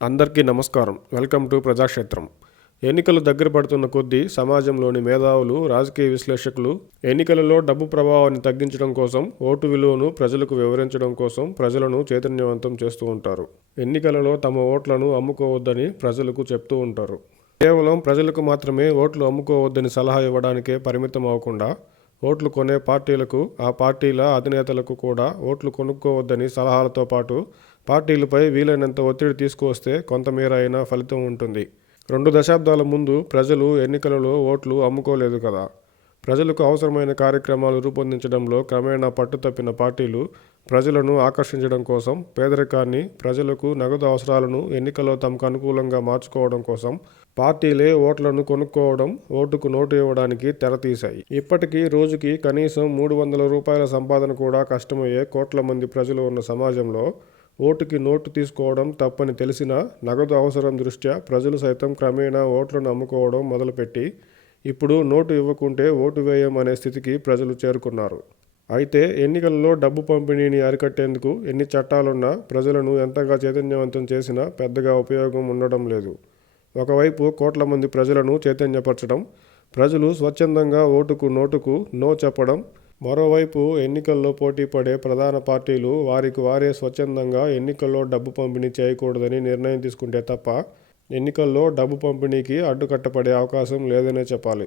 అందరికీ నమస్కారం. Welcome to Prajakshetram. ఎన్నికలు దగ్గర పడుతున్న కొద్దీ సమాజంలోని మేధావులు, రాజకీయ విశ్లేషకులు ఎన్నికలలో డబ్బు ప్రభావాన్ని తగ్గించడం కోసం, ఓటు విలువను ప్రజలకు వివరించడం కోసం ప్రజలను చైతన్యవంతం చేస్తూ ఉంటారు. ఎన్నికలలో తమ ఓట్లను అమ్ముకోవద్దని ప్రజలకు చెప్తూ ఉంటారు. కేవలం ప్రజలకు మాత్రమే ఓట్లు అమ్ముకోవద్దని సలహా ఇవ్వడానికే పరిమితం అవ్వకుండా ఓట్లు కొనే పార్టీలకు, ఆ పార్టీల అధినేతలకు కూడా ఓట్లు కొనుక్కోవద్దని సలహాలతో పాటు పార్టీలపై వీలైనంత ఒత్తిడి తీసుకువస్తే కొంతమేర అయినా ఫలితం ఉంటుంది. 2 దశాబ్దాల ముందు ప్రజలు ఎన్నికలలో ఓట్లు అమ్ముకోలేదు కదా. ప్రజలకు అవసరమైన కార్యక్రమాలు రూపొందించడంలో క్రమేణా పట్టుతప్పిన పార్టీలు ప్రజలను ఆకర్షించడం కోసం, పేదరికాన్ని, ప్రజలకు నగదు అవసరాలను ఎన్నికల్లో తమకు అనుకూలంగా మార్చుకోవడం కోసం పార్టీలే ఓట్లను కొనుక్కోవడం, ఓటుకు నోటు ఇవ్వడానికి తెరతీశాయి. ఇప్పటికీ రోజుకి కనీసం 300 రూపాయల సంపాదన కూడా కష్టమయ్యే కోట్ల మంది ప్రజలు ఉన్న సమాజంలో ఓటుకి నోటు తీసుకోవడం తప్పని తెలిసినా నగదు అవసరం దృష్ట్యా ప్రజలు సైతం క్రమేణా ఓట్లను అమ్ముకోవడం మొదలుపెట్టి ఇప్పుడు నోటు ఇవ్వకుంటే ఓటు వేయం అనే స్థితికి ప్రజలు చేరుకున్నారు. అయితే ఎన్నికలలో డబ్బు పంపిణీని అరికట్టేందుకు ఎన్ని చట్టాలున్నా ప్రజలను ఎంతగా చైతన్యవంతం చేసినా పెద్దగా ఉపయోగం ఉండడం లేదు. ఒకవైపు కోట్ల మంది ప్రజలను చైతన్యపరచడం, ప్రజలు స్వచ్ఛందంగా ఓటుకు నోటుకు నో చెప్పడం, మరోవైపు ఎన్నికల్లో పోటీ పడే ప్రధాన పార్టీలు వారికి వారే స్వచ్ఛందంగా ఎన్నికల్లో డబ్బు పంపిణీ చేయకూడదని నిర్ణయం తీసుకుంటే తప్ప ఎన్నికల్లో డబ్బు పంపిణీకి అడ్డుకట్టపడే అవకాశం లేదనే చెప్పాలి.